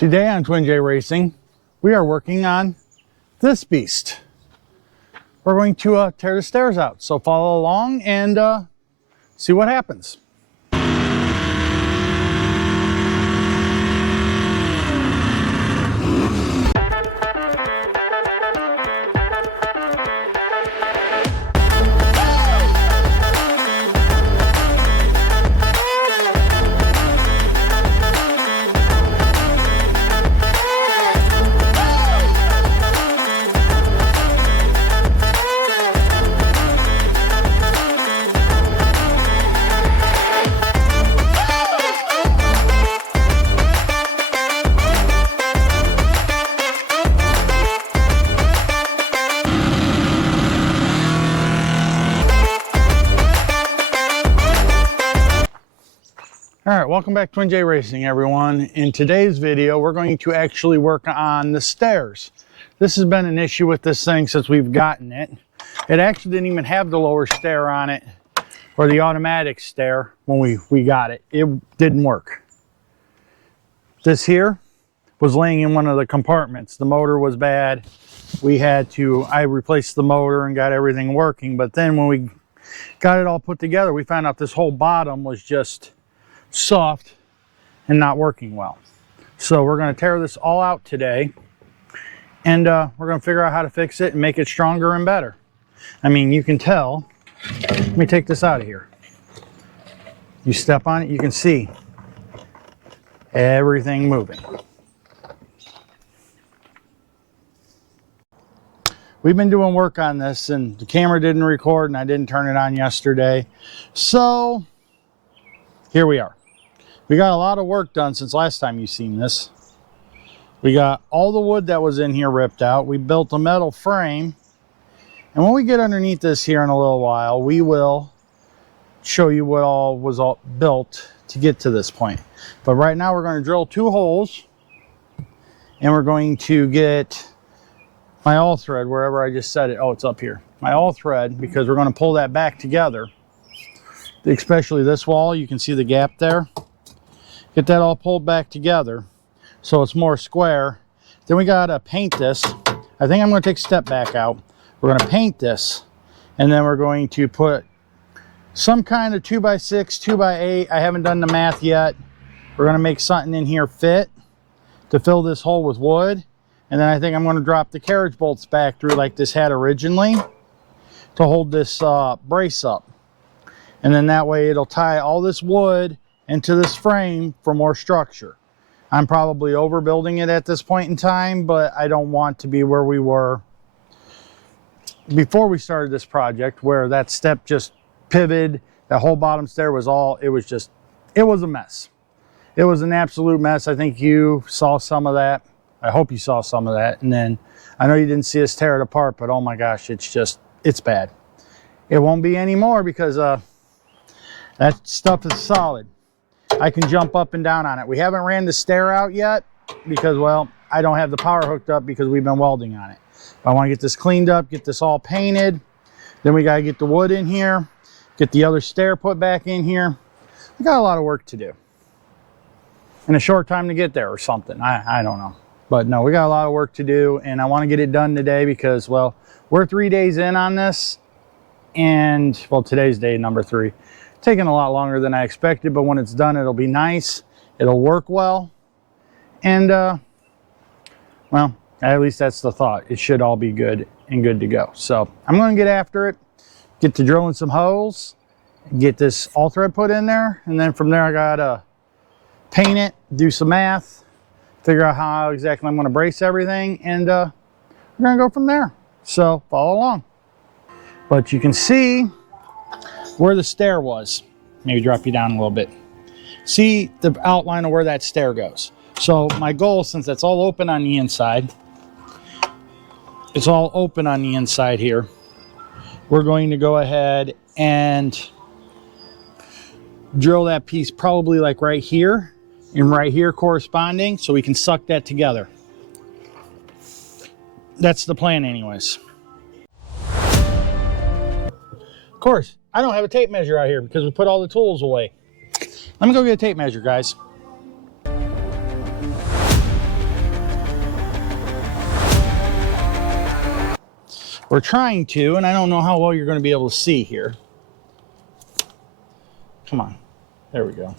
Today on Twin J Racing, we are working on this beast. We're going to tear the stairs out, so follow along and see what happens. All right, welcome back to Twin J Racing, everyone. In today's video, we're going to actually work on the stairs. This has been an issue with this thing since we've gotten it. It actually didn't even have the lower stair on it, or the automatic stair when we got it. It didn't work. This here was laying in one of the compartments. The motor was bad. I replaced the motor and got everything working, but then when we got it all put together, we found out this whole bottom was just soft and not working well. So we're going to tear this all out today, and we're going to figure out how to fix it and make it stronger and better. I mean, you can tell. Let me take this out of here. You step on it, you can see everything moving. We've been doing work on this, and the camera didn't record, and I didn't turn it on yesterday. So here we are. We got a lot of work done since last time you've seen this. We got all the wood that was in here ripped out. We built a metal frame. And when we get underneath this here in a little while, we will show you what all was built to get to this point. But right now we're going to drill 2 holes. And we're going to get my all thread wherever I just set it. Oh, it's up here. My all thread, because we're going to pull that back together. Especially this wall, you can see the gap there. Get that all pulled back together so it's more square. Then we gotta paint this. I think I'm gonna take a step back out. We're gonna paint this, and then we're going to put some kind of 2x6, 2x8. I haven't done the math yet. We're gonna make something in here fit to fill this hole with wood. And then I think I'm gonna drop the carriage bolts back through like this had originally to hold this brace up. And then that way it'll tie all this wood into this frame for more structure. I'm probably overbuilding it at this point in time, but I don't want to be where we were before we started this project, where that step just pivoted. That whole bottom stair was it was a mess. It was an absolute mess. I think you saw some of that. I hope you saw some of that. And then I know you didn't see us tear it apart, but oh my gosh, it's bad. It won't be anymore because that stuff is solid. I can jump up and down on it. We haven't ran the stair out yet because, well, I don't have the power hooked up because we've been welding on it. I want to get this cleaned up, get this all painted. Then we got to get the wood in here, get the other stair put back in here. We got a lot of work to do. And a short time to get there or something. I don't know. But no, we got a lot of work to do, and I want to get it done today because, well, we're 3 days in on this. And, well, today's day number 3. Taking a lot longer than I expected, but when it's done, it'll be nice. It'll work well. And, well, at least that's the thought. It should all be good and good to go. So I'm going to get after it, get to drilling some holes, get this all thread put in there. And then from there, I got to paint it, do some math, figure out how exactly I'm going to brace everything. And we're going to go from there. So follow along. But you can see where the stair was. Maybe drop you down a little bit. See the outline of where that stair goes. So my goal, since that's all open on the inside, it's all open on the inside here, we're going to go ahead and drill that piece probably like right here and right here corresponding, so we can suck that together. That's the plan anyways. Of course, I don't have a tape measure out here because we put all the tools away. Let me go get a tape measure, guys. we're trying to, and I don't know how well you're going to be able to see here. Come on. There we go.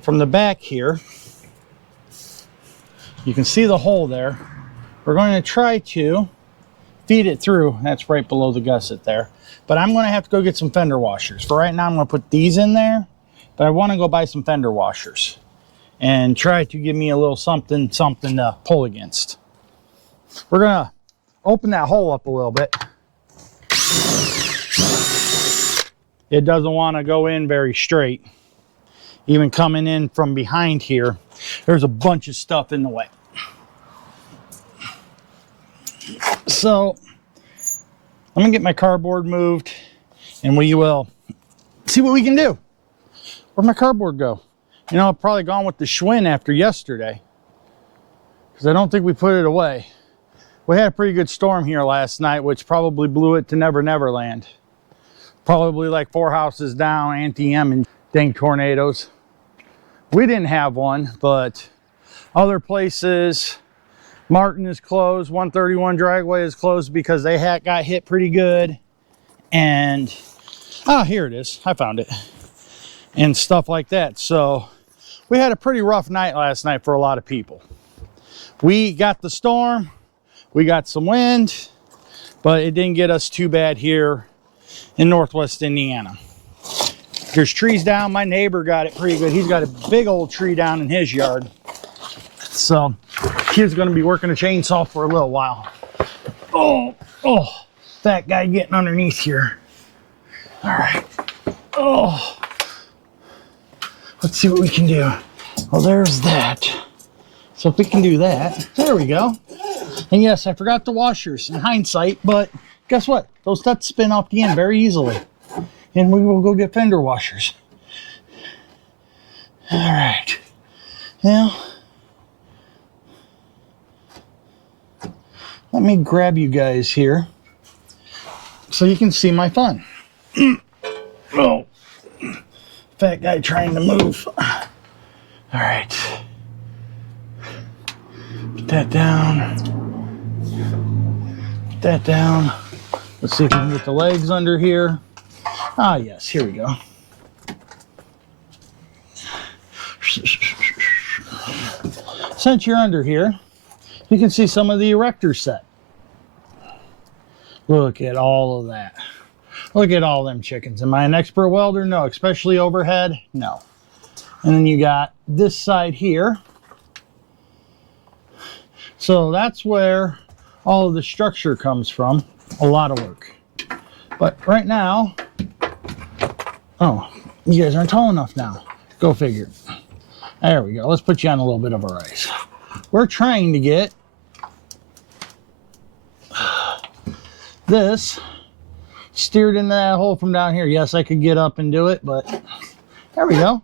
From the back here, you can see the hole there. We're going to try to feed it through. That's right below the gusset there. But I'm going to have to go get some fender washers. For right now, I'm going to put these in there. But I want to go buy some fender washers and try to give me a little something to pull against. We're going to open that hole up a little bit. It doesn't want to go in very straight. Even coming in from behind here, there's a bunch of stuff in the way. So I'm gonna get my cardboard moved and we will see what we can do. Where'd my cardboard go? You know, I've probably gone with the Schwinn after yesterday because I don't think we put it away. We had a pretty good storm here last night, which probably blew it to Never Never Land. Probably like 4 houses down, anti-M and dang tornadoes. We didn't have one, but other places, Martin is closed, 131 Dragway is closed because they got hit pretty good. And, oh, here it is. I found it. And stuff like that. So we had a pretty rough night last night for a lot of people. We got the storm, we got some wind, but it didn't get us too bad here in Northwest Indiana. There's trees down. My neighbor got it pretty good. He's got a big old tree down in his yard. So he's going to be working a chainsaw for a little while. Oh, that guy getting underneath here. All right. Oh, let's see what we can do. Well, there's that. So if we can do that, there we go. And yes, I forgot the washers in hindsight, but guess what? Those nuts spin off the end very easily. And we will go get fender washers. All right. Now, let me grab you guys here so you can see my fun. Oh, fat guy trying to move. All right. Put that down. Put that down. Let's see if we can get the legs under here. Ah, yes, here we go. Since you're under here, you can see some of the erector set. Look at all of that. Look at all them chickens. Am I an expert welder? No. Especially overhead? No. And then you got this side here. So that's where all of the structure comes from. A lot of work. But right now, oh, you guys aren't tall enough now. Go figure. There we go. Let's put you on a little bit of a rise. We're trying to get this steered into that hole from down here. Yes, I could get up and do it, but there we go.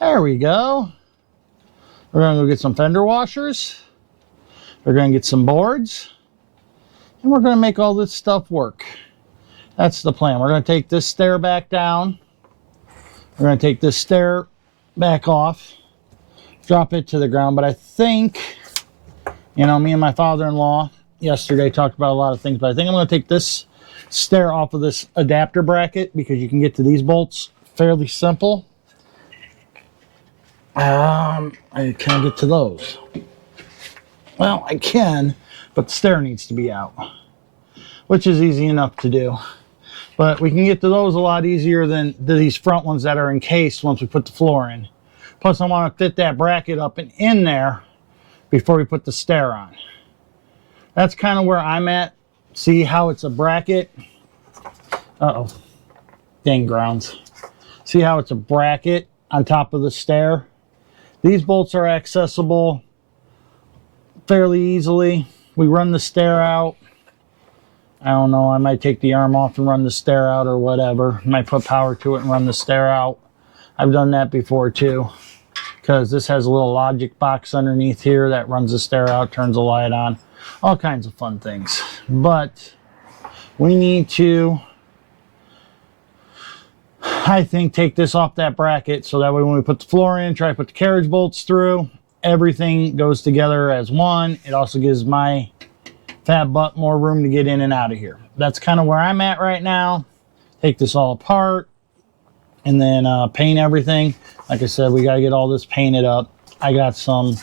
There we go. We're going to go get some fender washers. We're going to get some boards. And we're going to make all this stuff work. That's the plan. We're going to take this stair back down. We're going to take this stair back off. Drop it to the ground. But I think, you know, me and my father-in-law yesterday talked about a lot of things. But I think I'm going to take this stair off of this adapter bracket because you can get to these bolts fairly simple. I can't get to those. Well, I can, but the stair needs to be out, which is easy enough to do. But we can get to those a lot easier than these front ones that are encased once we put the floor in. Plus, I want to fit that bracket up and in there before we put the stair on. That's kind of where I'm at. See how it's a bracket? Uh-oh. Dang grounds. See how it's a bracket on top of the stair? These bolts are accessible fairly easily. We run the stair out. I don't know, I might take the arm off and run the stair out or whatever. Might put power to it and run the stair out. I've done that before too, because this has a little logic box underneath here that runs the stair out, turns the light on. All kinds of fun things. But we need to, I think, take this off that bracket so that way when we put the floor in, try to put the carriage bolts through, everything goes together as one. It also gives my fat butt, more room to get in and out of here. That's kind of where I'm at right now. Take this all apart and then paint everything. Like I said, we got to get all this painted up. I got some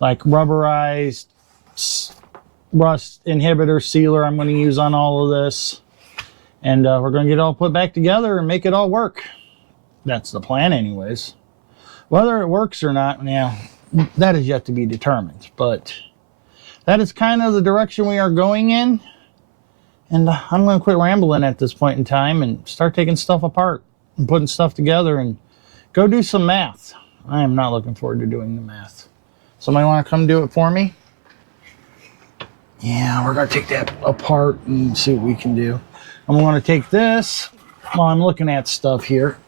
like rubberized rust inhibitor sealer I'm going to use on all of this. And we're going to get it all put back together and make it all work. That's the plan anyways. Whether it works or not, yeah, that is yet to be determined. But that is kind of the direction we are going in. And I'm going to quit rambling at this point in time and start taking stuff apart and putting stuff together and go do some math. I am not looking forward to doing the math. Somebody want to come do it for me? Yeah, we're going to take that apart and see what we can do. I'm going to take this while I'm looking at stuff here.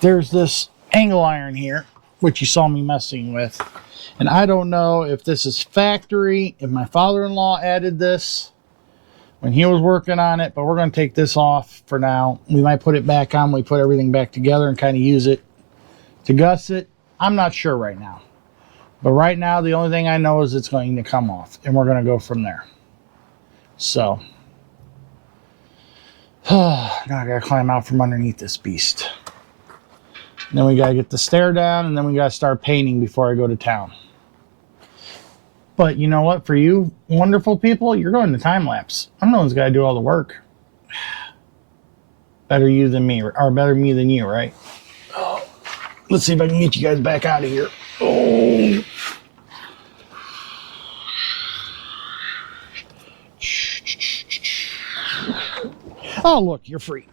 There's this angle iron here, which you saw me messing with. And I don't know if this is factory, if my father-in-law added this when he was working on it, but we're going to take this off for now. We might put it back on when we put everything back together and kind of use it to gusset. I'm not sure right now. But right now, the only thing I know is it's going to come off, and we're going to go from there. So, now I got to climb out from underneath this beast. And then we got to get the stair down, and then we got to start painting before I go to town. But you know what? For you wonderful people, you're going to time lapse. I'm the one who's got to do all the work. Better you than me, or better me than you, right? Oh, let's see if I can get you guys back out of here. Oh. Oh, look, you're free.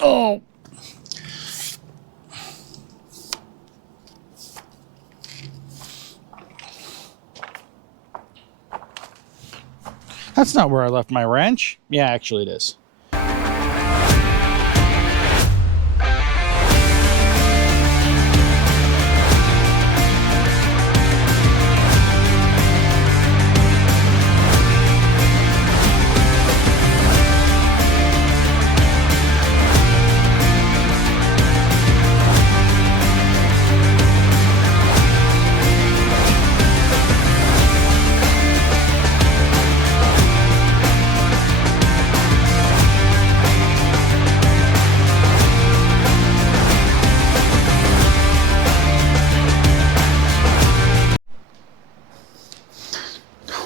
Oh. That's not where I left my wrench. Yeah, actually it is.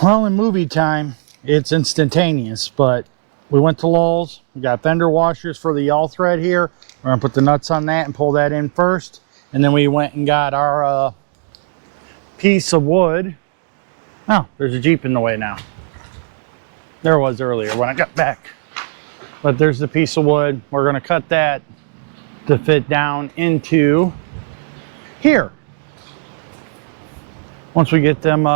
Well, in movie time, it's instantaneous, but we went to Lowe's. We got fender washers for the yaw thread here. We're gonna put the nuts on that and pull that in first. And then we went and got our piece of wood. Oh, there's a Jeep in the way now. There was earlier when I got back. But there's the piece of wood. We're gonna cut that to fit down into here. Once we get them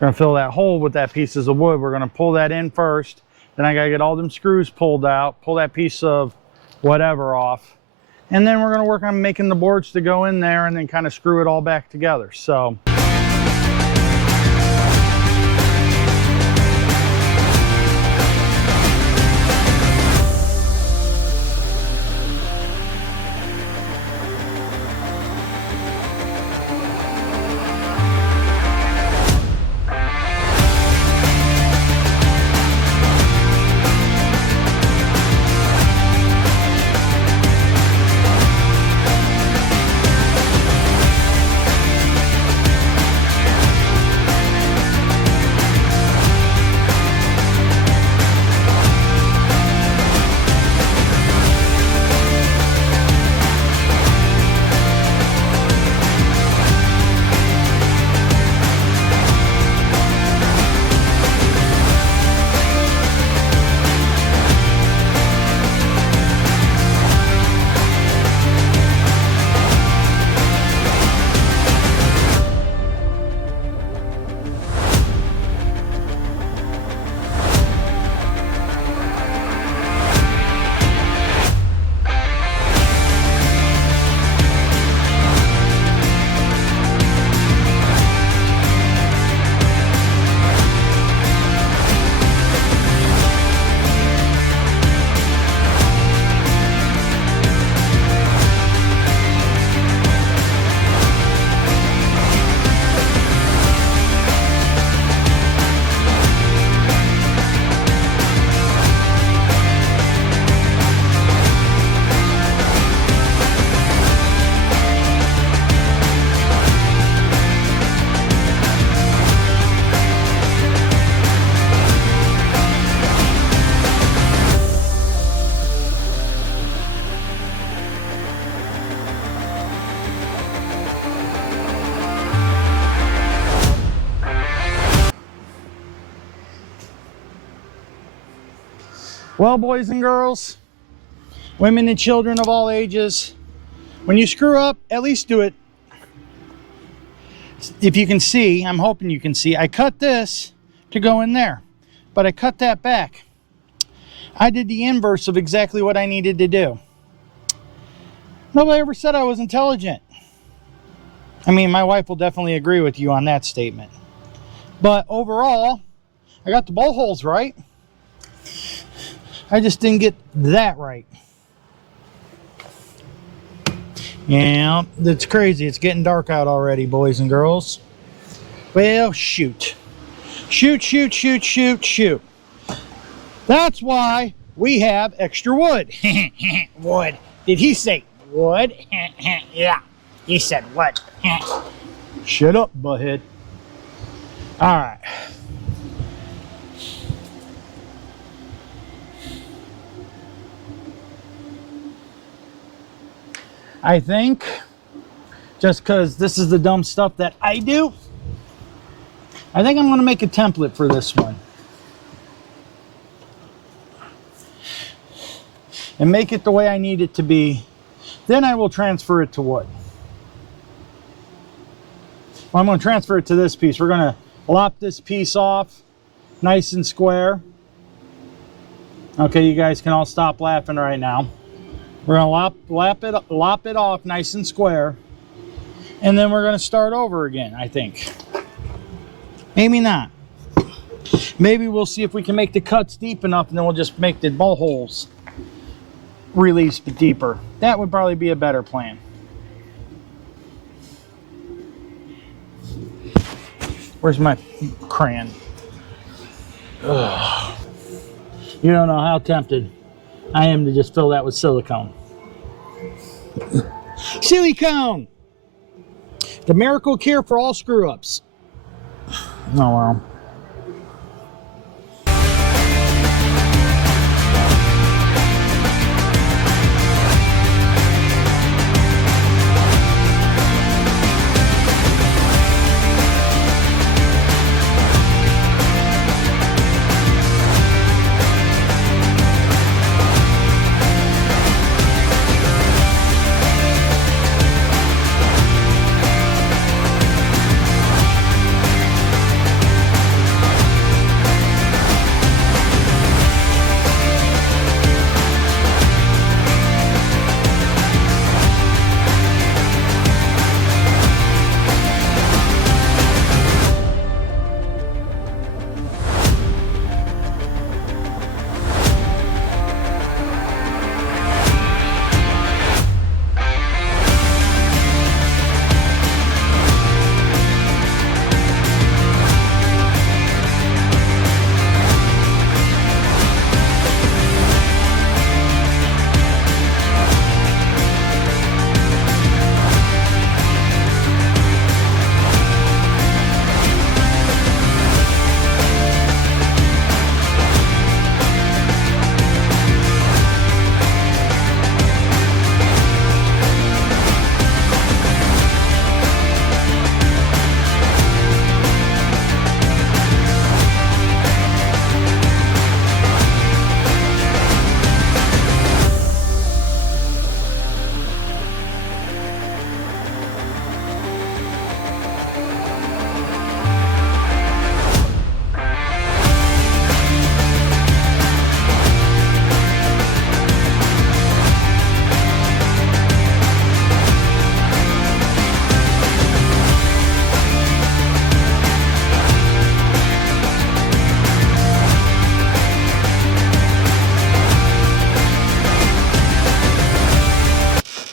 gonna fill that hole with that pieces of wood. We're gonna pull that in first. Then I gotta get all them screws pulled out, pull that piece of whatever off. And then we're gonna work on making the boards to go in there and then kind of screw it all back together. So. Well, boys and girls, women and children of all ages, when you screw up, at least do it. If you can see, I'm hoping you can see, I cut this to go in there, but I cut that back. I did the inverse of exactly what I needed to do. Nobody ever said I was intelligent. I mean, my wife will definitely agree with you on that statement. But overall, I got the bowl holes right. I just didn't get that right. Yeah, it's crazy. It's getting dark out already, boys and girls. Well, shoot. Shoot, shoot, shoot, shoot, shoot. That's why we have extra wood. Wood. Did he say wood? Yeah, he said what? Shut up, butthead. All right. I think, just because this is the dumb stuff that I do, I think I'm going to make a template for this one. And make it the way I need it to be. Then I will transfer it to wood. Well, I'm going to transfer it to this piece. We're going to lop this piece off nice and square. Okay, you guys can all stop laughing right now. We're going to lop it off nice and square. And then we're going to start over again, I think. Maybe not. Maybe we'll see if we can make the cuts deep enough, and then we'll just make the bowl holes release deeper. That would probably be a better plan. Where's my crayon? Ugh. You don't know how tempted I am to just fill that with silicone. Silicone! The miracle cure for all screw-ups. Oh well.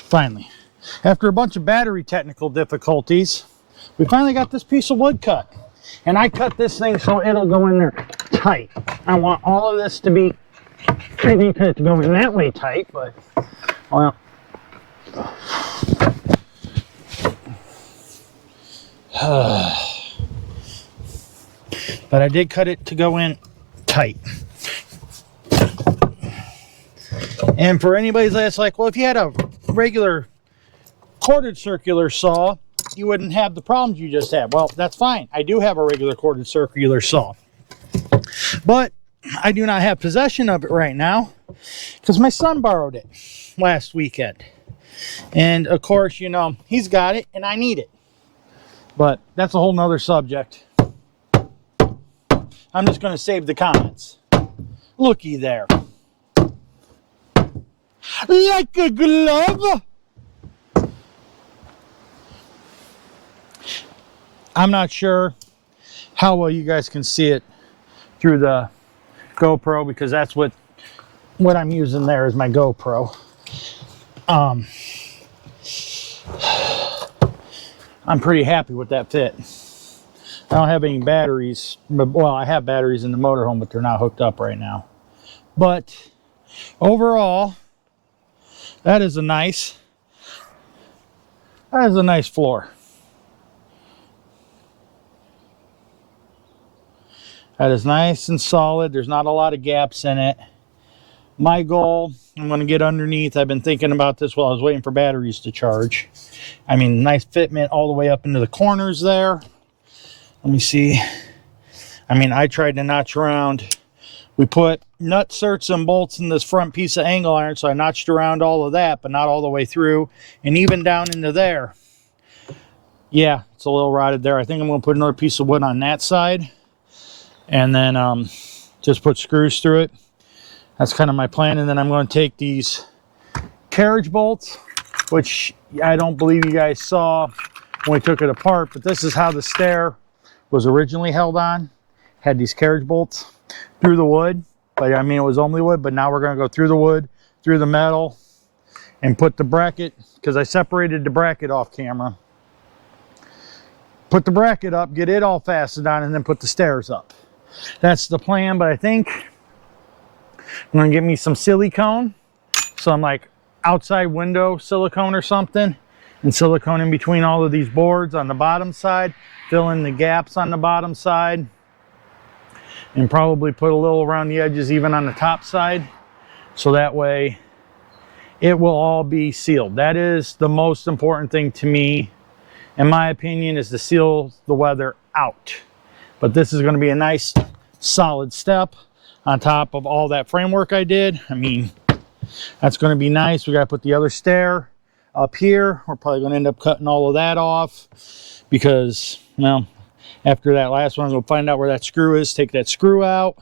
Finally, after a bunch of battery technical difficulties, we finally got this piece of wood cut. And I cut this thing so it'll go in there tight. I want all of this to be, I need it to go in that way tight, but, well. But I did cut it to go in tight. And for anybody that's like, well, if you had a regular corded circular saw, you wouldn't have the problems you just had. Well, that's fine. I do have a regular corded circular saw. But I do not have possession of it right now because my son borrowed it last weekend. And of course, you know, he's got it and I need it. But that's a whole nother subject. I'm just going to save the comments. Looky there. Like a glove. I'm not sure how well you guys can see it through the GoPro, because that's what I'm using there is my GoPro. I'm pretty happy with that fit. I don't have any batteries, but well, I have batteries in the motorhome, but they're not hooked up right now. But overall, that is a nice floor. That is nice and solid. There's not a lot of gaps in it. My goal, I'm going to get underneath. I've been thinking about this while I was waiting for batteries to charge. I mean, nice fitment all the way up into the corners there. Let me see. I mean, I tried to notch around. We put nuts and bolts in this front piece of angle iron, so I notched around all of that, but not all the way through. And even down into there. Yeah, it's a little rotted there. I think I'm going to put another piece of wood on that side. And then just put screws through it. That's kind of my plan. And then I'm going to take these carriage bolts, which I don't believe you guys saw when we took it apart, but this is how the stair was originally held on. Had these carriage bolts through the wood, but I mean, it was only wood, but now we're going to go through the wood, through the metal, and put the bracket, because I separated the bracket off camera. Put the bracket up, get it all fastened on, and then put the stairs up. That's the plan, but I think I'm going to get me some silicone, some like outside window silicone or something, and silicone in between all of these boards on the bottom side, fill in the gaps on the bottom side, and probably put a little around the edges even on the top side, so that way it will all be sealed. That is the most important thing to me, in my opinion, is to seal the weather out. But this is going to be a nice solid step on top of all that framework I did. I mean, that's going to be nice. We got to put the other stair up here. We're probably going to end up cutting all of that off because, well, after that last one, I'm going to find out where that screw is, take that screw out,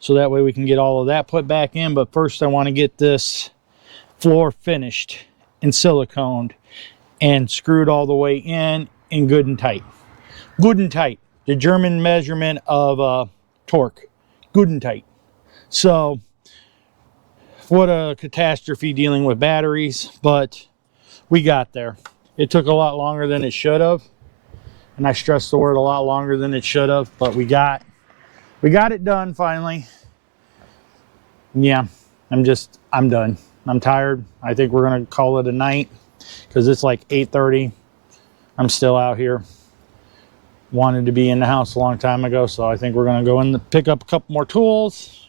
so that way we can get all of that put back in. But first, I want to get this floor finished and siliconed and screwed all the way in and good and tight. Good and tight. The German measurement of torque. Good and tight. So, what a catastrophe dealing with batteries, but we got there. It took a lot longer than it should have. And I stressed the word a lot longer than it should have, but we got it done finally. Yeah, I'm done. I'm tired. I think we're gonna call it a night because it's like 8:30. I'm still out here. Wanted to be in the house a long time ago, so I think we're going to go in and pick up a couple more tools,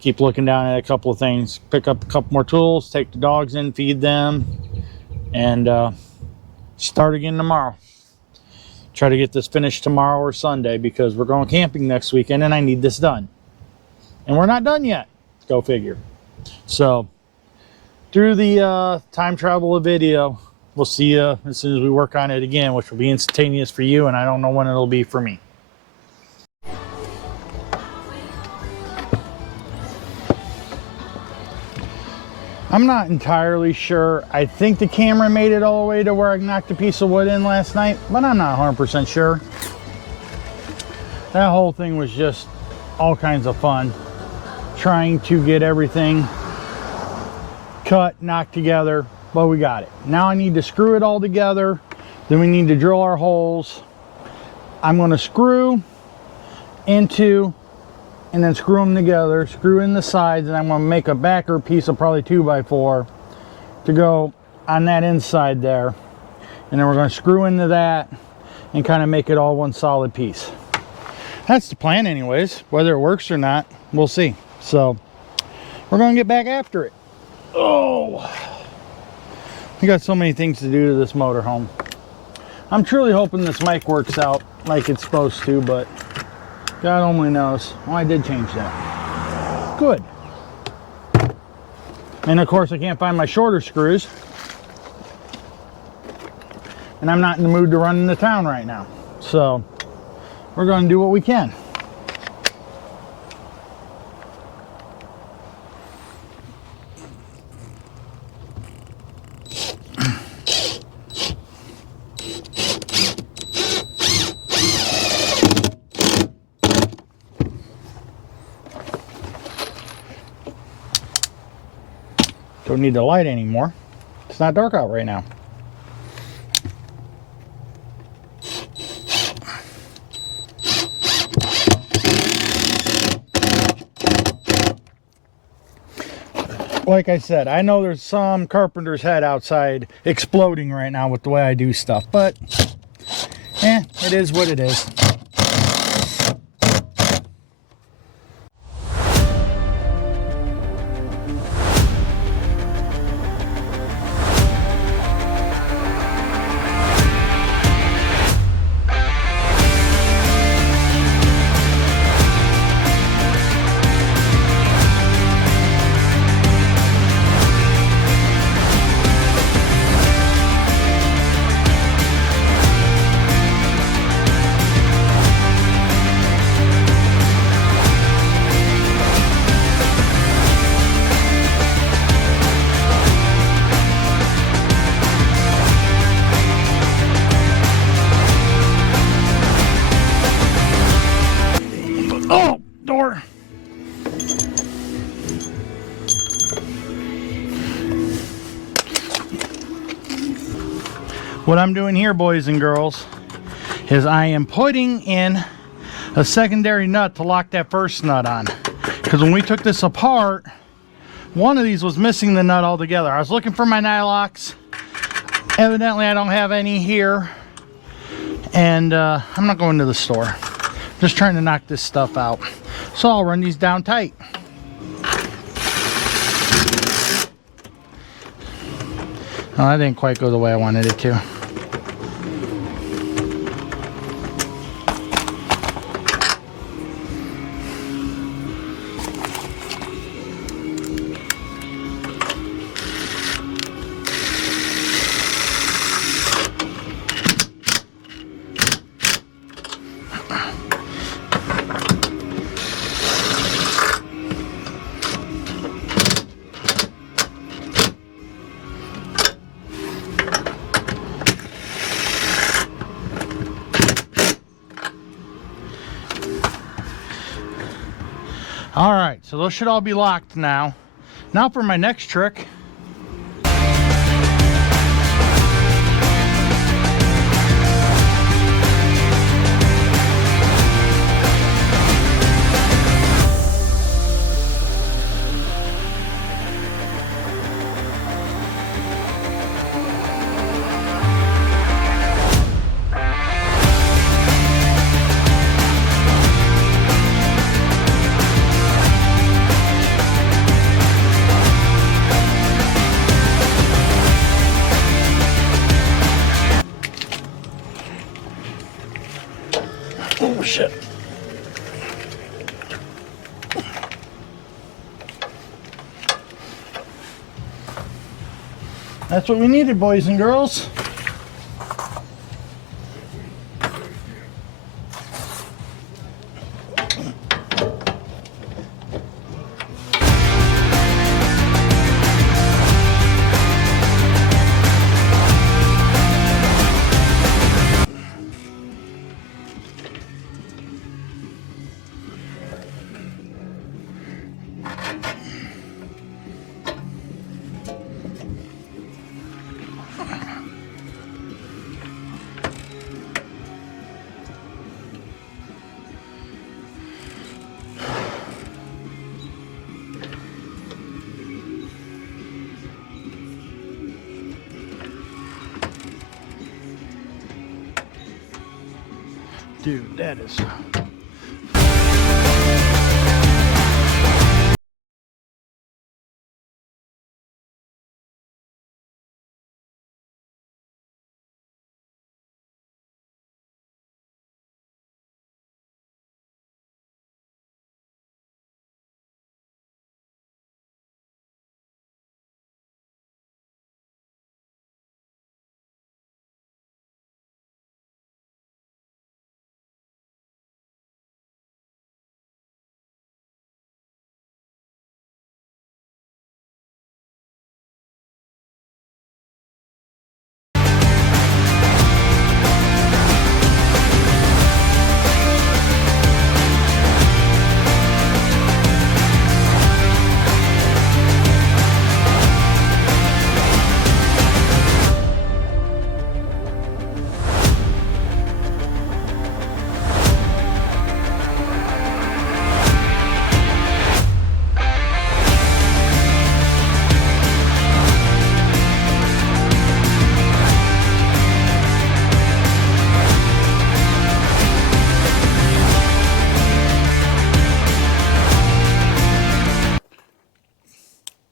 keep looking down at a couple of things, pick up a couple more tools, take the dogs in, feed them, and start again tomorrow. Try to get this finished tomorrow or Sunday because we're going camping next weekend and I need this done. And we're not done yet. Go figure. So through the time travel of video, we'll see you as soon as we work on it again, which will be instantaneous for you, and I don't know when it'll be for me. I'm not entirely sure. I think the camera made it all the way to where I knocked a piece of wood in last night, but I'm not 100% sure. That whole thing was just all kinds of fun. Trying to get everything cut, knocked together. But we got it. Now I need to screw it all together. Then we need to drill our holes. I'm going to screw into and then screw them together, screw in the sides, and I'm going to make a backer piece of probably 2x4 to go on that inside there. And then we're going to screw into that and kind of make it all one solid piece. That's the plan anyways. Whether it works or not, we'll see. So we're going to get back after it. Oh, we got so many things to do to this motorhome. I'm truly hoping this mic works out like it's supposed to, but God only knows. Oh, I did change that. Good. And of course I can't find my shorter screws. And I'm not in the mood to run into town right now. So we're going to do what we can. Don't need the light anymore. It's not dark out right now. Like I said, I know there's some carpenter's head outside exploding right now with the way I do stuff, but it is what it is. Oh, door. What I'm doing here, boys and girls, is I am putting in a secondary nut to lock that first nut on. Because when we took this apart, one of these was missing the nut altogether. I was looking for my nylocks. Evidently, I don't have any here. And I'm not going to the store. Just trying to knock this stuff out. So I'll run these down tight. Oh, that didn't quite go the way I wanted it to. All right, so those should all be locked now. Now for my next trick. Oh, shit. That's what we needed, boys and girls. Dude, that is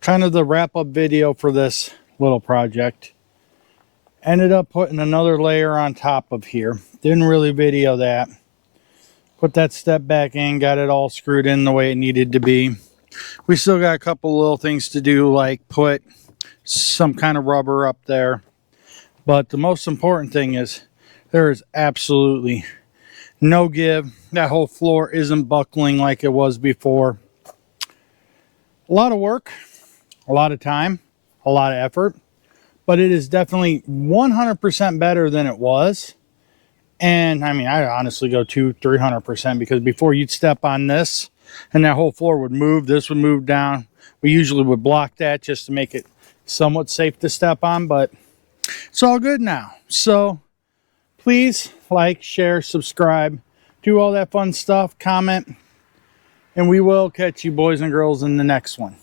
kind of the wrap-up video for this little project. Ended up putting another layer on top of here. Didn't really video that. Put that step back in, got it all screwed in the way it needed to be. We still got a couple little things to do, like put some kind of rubber up there. But the most important thing is there is absolutely no give. That whole floor isn't buckling like it was before. A lot of work, a lot of time, a lot of effort, but it is definitely 100% better than it was. And I mean, I honestly go 200-300%, because before you'd step on this and that whole floor would move, this would move down. We usually would block that just to make it somewhat safe to step on, but it's all good now. So please like, share, subscribe, do all that fun stuff, comment, and we will catch you boys and girls in the next one.